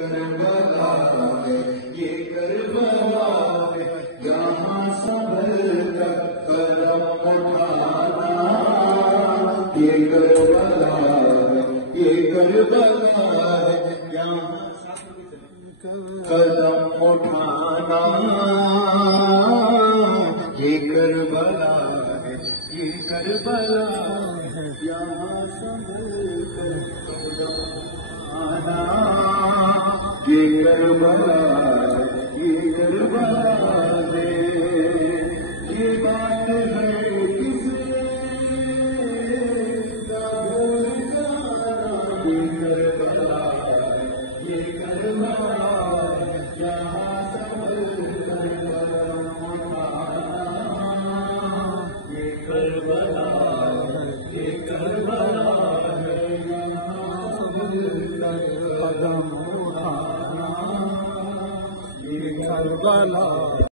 کربلا ہے، یہ کربلا ہے، یہاں صبر کا قدم اٹھانا، یہ کربلا ہے، یہ کربلا ہے، یہاں قدم اٹھانا، یہ کربلا ہے، یہ کربلا ہے، یہاں صبر کا قدم اٹھانا، یہ کربلا ہے، یہ کربلا ہے، یہ بات ہے کس کا بھول جانا، یہ کربلا ہے، یہ کربلا ہے، یہاں صبر کا قدم اٹھانا، یہ کربلا ہے، یہ کربلا ہے، یہاں صبر کا قدم اٹھانا، یہ کربلا